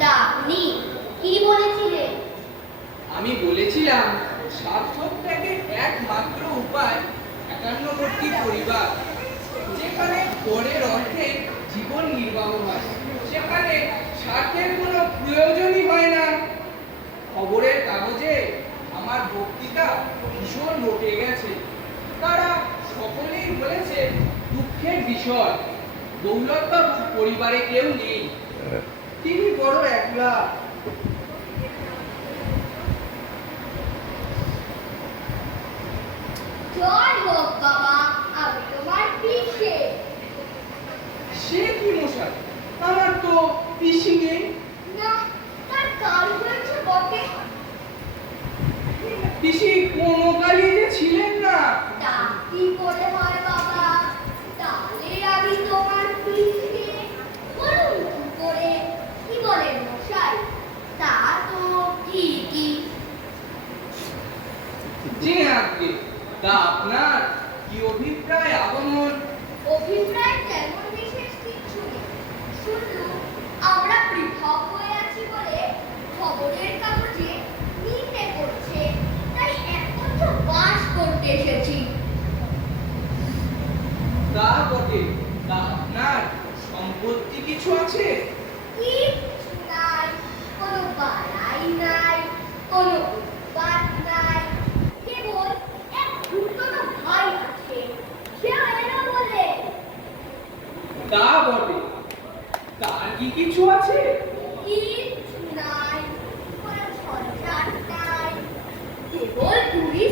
তা আপনি কি বলেছিলেন? আমি বলেছিলাম সার্থক ত্যাগের একমাত্র উপায় একান্নবর্তী পরিবার, যেখানে পরের অর্থে জীবন নির্বাহ হয়। সেখানে স্বার্থের কোনো প্রয়োজনই হয় না। খবরের কাগজে আমার বক্তৃতা ভীষণ রটে গেছে। তারা সকলেই বলেছে, দুঃখের বিষয়। দৌলতবাবু পরিবারে কেউ নেই। তিনি বড় একলা। জয় হোক বাবা আমি তোমার পিসে। সে কি মশাই? আমার তো পিসি নেই। না তার কাল হয়েছে বটে পিসি কোনো কালই যে ছিলেন না তা কি করে হয় বাবা তাহলে আমি তোমার পিসে বলুন কি করে কি বলেন মশাই তা তো ঠিকই যে আগে তা আপনার কি অভিপ্রায় আগমন? অভিপ্রায় তেমন বিশেষ কিছু নেই শুধু আমরা পৃথক হয়ে আছি বলে খবরের কাগজে নিতে করছে তাই একত্র বাস করতে এসেছি তা বটে তা আপনার সম্পত্তি কিছু আছে কিচ্ছু নাই কোনো বাড়াই নাই কোনো উৎপাত নাই কেবল এক দুটো ভাই আছে সেও এলো বলে তা বটে তার কি কিছু আছে? নাই কেবল দুই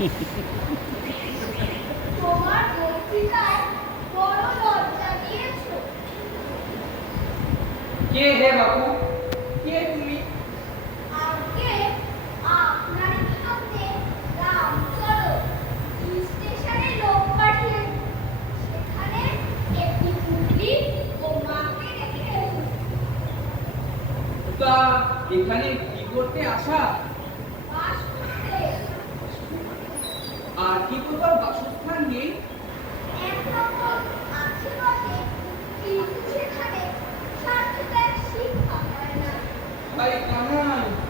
কে হে কে তুমি? আজকে আপনার সামনে রাম স্টেশনে লোক পাঠিয়ে সেখানে একটি পুটলি ও মাকে রেখে তা এখানে কি করতে আসা বাস করতে আর কি প্রকার বাসস্থান নেই? হয় না।